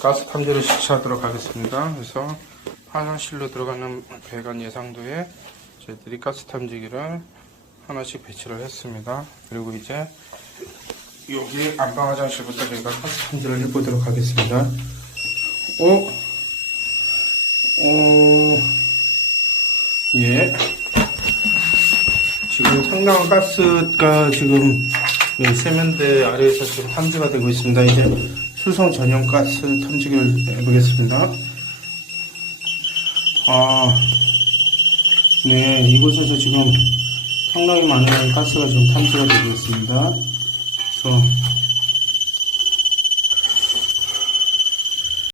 가스 탐지를 실시하도록 하겠습니다. 그래서 화장실로 들어가는 배관 예상도에 저희들이 가스 탐지기를 하나씩 배치를 했습니다. 그리고 이제 여기 안방 화장실부터 저희가 가스 탐지를 해보도록 하겠습니다. 예. 지금 상당한 가스가 지금 세면대 아래에서 지금 탐지가 되고 있습니다. 이제 수성 전용 가스 탐지기를 해보겠습니다. 네, 이곳에서 지금 상당히 많은 가스가 좀 탐지가 되고 있습니다. 그래서